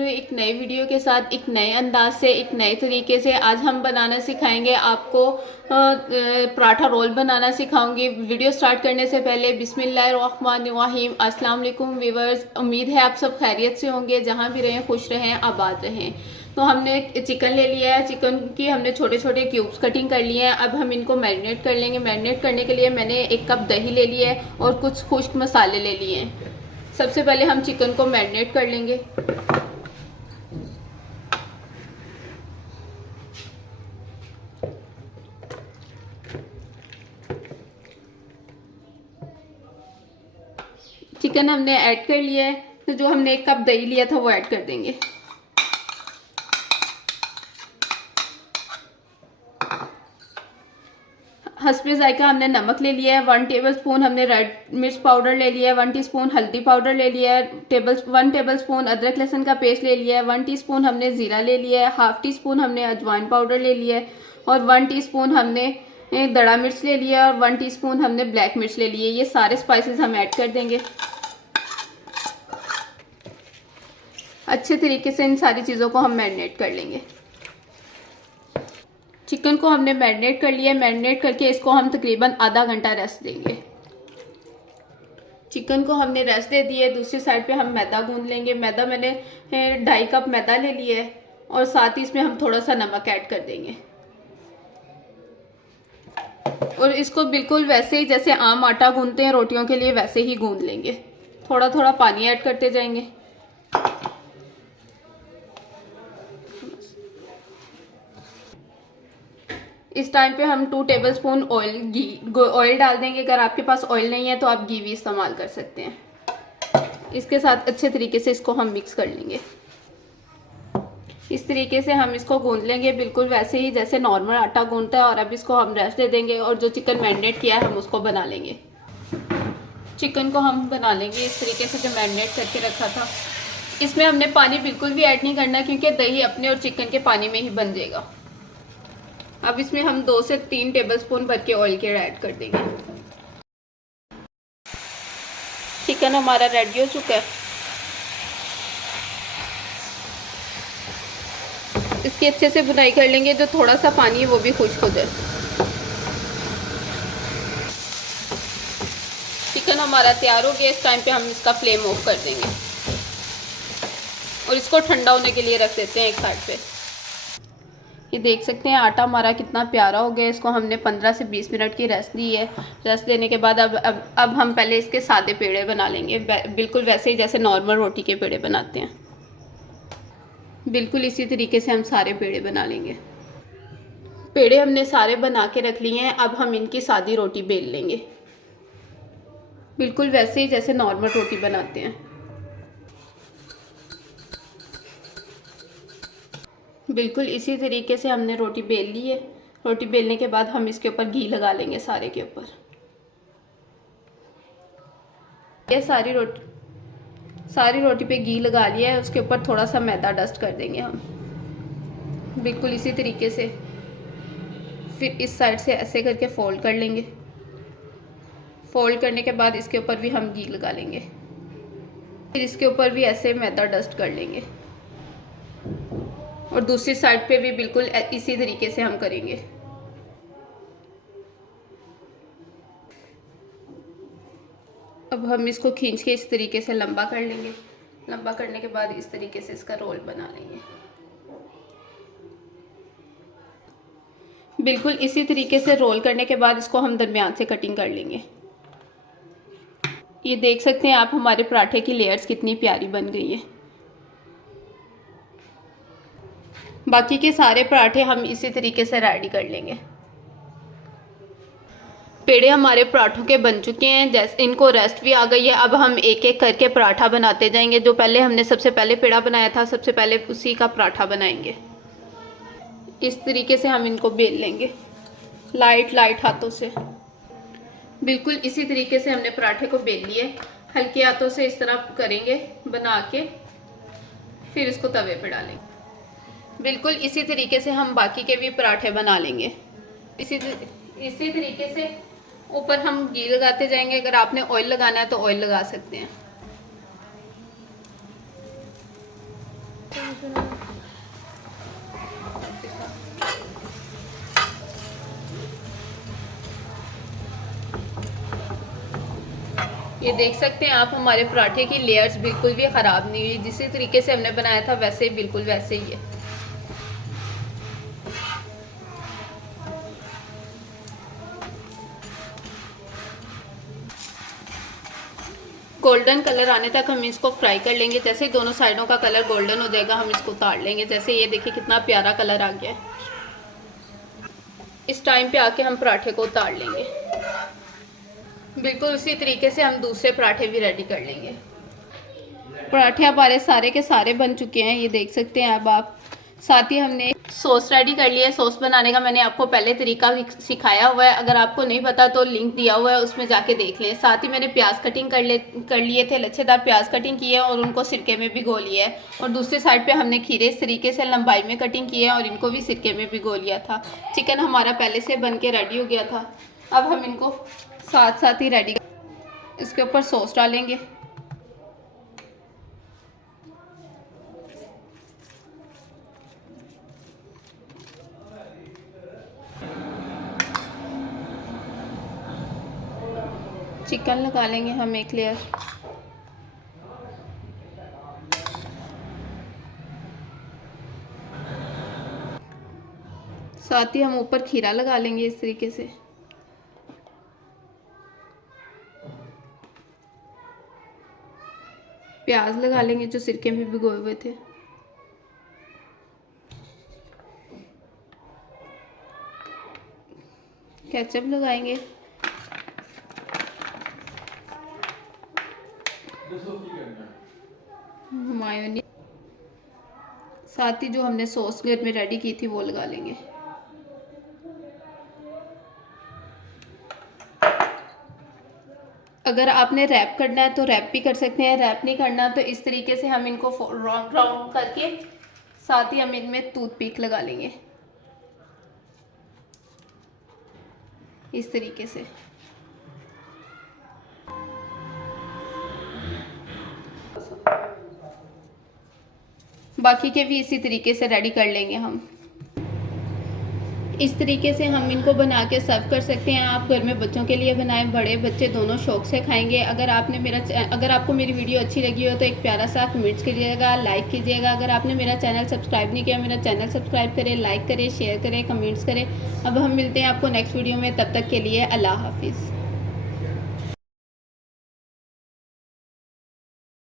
एक नई वीडियो के साथ एक नए अंदाज से एक नए तरीके से आज हम बनाना सिखाएंगे आपको पराठा रोल बनाना सिखाऊंगी। वीडियो स्टार्ट करने से पहले बिस्मिल्लाहिर्रहमानिर्रहीम, अस्सलाम वालेकुम व्यूअर्स। उम्मीद है आप सब खैरियत से होंगे, जहां भी रहें खुश रहें आबाद रहें। तो हमने चिकन ले लिया है, चिकन की हमने छोटे छोटे क्यूब्स कटिंग कर लिए हैं। अब हम इनको मैरिनेट कर लेंगे। मैरिनेट करने के लिए मैंने 1 कप दही ले लिया है और कुछ खुश्क मसाले ले लिए हैं। सबसे पहले हम चिकन को मैरिनेट कर लेंगे। चिकन हमने ऐड कर लिया है, तो जो हमने 1 कप दही लिया था वो ऐड कर देंगे। हस्बे जायका हमने नमक ले लिया है। 1 टेबलस्पून हमने रेड मिर्च पाउडर ले लिया है। 1 टीस्पून हल्दी पाउडर ले लिया है। 1 टेबलस्पून अदरक लहसुन का पेस्ट ले लिया है। 1 टीस्पून हमने ज़ीरा ले लिया है। हाफ टी स्पून हमने अजवाइन पाउडर ले लिया है और 1 टीस्पून हमने दड़ा मिर्च ले लिया और 1 टीस्पून हमने ब्लैक मिर्च ले लिए। ये सारे स्पाइसेस हम ऐड कर देंगे। अच्छे तरीके से इन सारी चीज़ों को हम मैरिनेट कर लेंगे। चिकन को हमने मैरिनेट कर लिया है। मैरिनेट करके इसको हम तकरीबन आधा घंटा रेस्ट देंगे। चिकन को हमने रेस्ट दे दिया है। दूसरी साइड पे हम मैदा गूंद लेंगे। मैदा मैंने 2.5 कप मैदा ले लिया है और साथ ही इसमें हम थोड़ा सा नमक ऐड कर देंगे और इसको बिल्कुल वैसे ही जैसे आम आटा गूंदते हैं रोटियों के लिए, वैसे ही गूंद लेंगे। थोड़ा थोड़ा पानी ऐड करते जाएंगे। इस टाइम पे हम 2 टेबलस्पून ऑयल डाल देंगे। अगर आपके पास ऑयल नहीं है तो आप घी भी इस्तेमाल कर सकते हैं। इसके साथ अच्छे तरीके से इसको हम मिक्स कर लेंगे। इस तरीके से हम इसको गूंद लेंगे बिल्कुल वैसे ही जैसे नॉर्मल आटा गूंदता है। और अब इसको हम रेस्ट दे देंगे और जो चिकन मैरिनेट किया है हम उसको बना लेंगे। चिकन को हम बना लेंगे इस तरीके से जो मैरिनेट करके रखा था। इसमें हमने पानी बिल्कुल भी ऐड नहीं करना क्योंकि दही अपने और चिकन के पानी में ही बन जाएगा। अब इसमें हम 2 से 3 टेबलस्पून भर के ऑयल के ऐड कर देंगे। चिकन हमारा रेडी हो चुका है। इसकी अच्छे से बुनाई कर लेंगे। जो थोड़ा सा पानी है वो भी खुश्क हो जाए। चिकन हमारा तैयार हो गया। इस टाइम पे हम इसका फ्लेम ऑफ कर देंगे और इसको ठंडा होने के लिए रख देते हैं एक साइड पे। ये देख सकते हैं आटा हमारा कितना प्यारा हो गया। इसको हमने 15 से 20 मिनट की रेस्ट दी है। रेस्ट देने के बाद अब हम पहले इसके सादे पेड़े बना लेंगे, बिल्कुल वैसे ही जैसे नॉर्मल रोटी के पेड़े बनाते हैं। बिल्कुल इसी तरीके से हम सारे पेड़े बना लेंगे। पेड़े हमने सारे बना के रख लिए हैं। अब हम इनकी सादी रोटी बेल लेंगे, बिल्कुल वैसे ही जैसे नॉर्मल रोटी बनाते हैं। बिल्कुल इसी तरीके से हमने रोटी बेल ली है। रोटी बेलने के बाद हम इसके ऊपर घी लगा लेंगे सारे के ऊपर। ये सारी रोटी पे घी लगा लिया है। उसके ऊपर थोड़ा सा मैदा डस्ट कर देंगे हम, बिल्कुल इसी तरीके से। फिर इस साइड से ऐसे करके फोल्ड कर लेंगे। फोल्ड करने के बाद इसके ऊपर भी हम घी लगा लेंगे। फिर इसके ऊपर भी ऐसे मैदा डस्ट कर लेंगे और दूसरी साइड पे भी बिल्कुल इसी तरीके से हम करेंगे। अब हम इसको खींच के इस तरीके से लंबा कर लेंगे। लंबा करने के बाद इस तरीके से इसका रोल बना लेंगे। बिल्कुल इसी तरीके से रोल करने के बाद इसको हम दरमियान से कटिंग कर लेंगे। ये देख सकते हैं आप हमारे पराठे की लेयर्स कितनी प्यारी बन गई है। बाकी के सारे पराठे हम इसी तरीके से रेडी कर लेंगे। पेड़े हमारे पराठों के बन चुके हैं। जैसे इनको रेस्ट भी आ गई है। अब हम एक एक करके पराठा बनाते जाएंगे। जो पहले हमने सबसे पहले पेड़ा बनाया था, सबसे पहले उसी का पराठा बनाएंगे। इस तरीके से हम इनको बेल लेंगे लाइट लाइट हाथों से। बिल्कुल इसी तरीके से हमने पराठे को बेल लिए। हल्के हाथों से इस तरह करेंगे बना के, फिर इसको तवे पे डालेंगे। बिल्कुल इसी तरीके से हम बाकी के भी पराठे बना लेंगे। इसी तरीके से ऊपर हम घी लगाते जाएंगे। अगर आपने ऑयल लगाना है तो ऑयल लगा सकते हैं। ये देख सकते हैं आप, हमारे पराठे की लेयर्स बिल्कुल भी ख़राब नहीं हुई, जिस तरीके से हमने बनाया था वैसे ही बिल्कुल वैसे ही है। गोल्डन कलर आने तक हम इसको फ्राई कर लेंगे। जैसे ही दोनों साइडों का कलर गोल्डन हो जाएगा हम इसको उतार लेंगे। जैसे ये देखिए कितना प्यारा कलर आ गया है। इस टाइम पे आके हम पराठे को उतार लेंगे। बिल्कुल उसी तरीके से हम दूसरे पराठे भी रेडी कर लेंगे। पराठे हमारे सारे के सारे बन चुके हैं, ये देख सकते हैं अब आप। साथ ही हमने सॉस रेडी कर लिया है। सॉस बनाने का मैंने आपको पहले तरीका सिखाया हुआ है, अगर आपको नहीं पता तो लिंक दिया हुआ है, उसमें जाके देख लें। साथ ही मैंने प्याज कटिंग कर लिए थे, लच्छेदार प्याज कटिंग किए और उनको सिरके में भिगो लिया है। और दूसरे साइड पे हमने खीरे इस तरीके से लंबाई में कटिंग किए हैं और इनको भी सिरके में भिगो लिया था। चिकन हमारा पहले से बन के रेडी हो गया था। अब हम इनको साथ साथ ही रेडी, इसके ऊपर सॉस डालेंगे। चिकन लगा लेंगे हम एक लेयर। साथ ही हम ऊपर खीरा लगा लेंगे इस तरीके से। प्याज लगा लेंगे जो सिरके में भिगोए हुए थे। केचप लगाएंगे। मायोनीज, साथ ही जो हमने सॉस घर में रेडी की थी वो लगा लेंगे। अगर आपने रैप करना है तो रैप भी कर सकते हैं, रैप नहीं करना तो इस तरीके से हम इनको राउंड राउंड करके साथ ही हम इनमें टूथपिक लगा लेंगे इस तरीके से। बाकी के भी इसी तरीके से रेडी कर लेंगे हम। इस तरीके से हम इनको बना के सर्व कर सकते हैं। आप घर में बच्चों के लिए बनाएं, बड़े बच्चे दोनों शौक से खाएंगे। अगर आपको मेरी वीडियो अच्छी लगी हो तो एक प्यारा सा कमेंट्स कीजिएगा, लाइक कीजिएगा। अगर आपने मेरा चैनल सब्सक्राइब नहीं किया, मेरा चैनल सब्सक्राइब करें, लाइक करें, शेयर करें, कमेंट्स करें। अब हम मिलते हैं आपको नेक्स्ट वीडियो में, तब तक के लिए अल्लाह हाफिज़।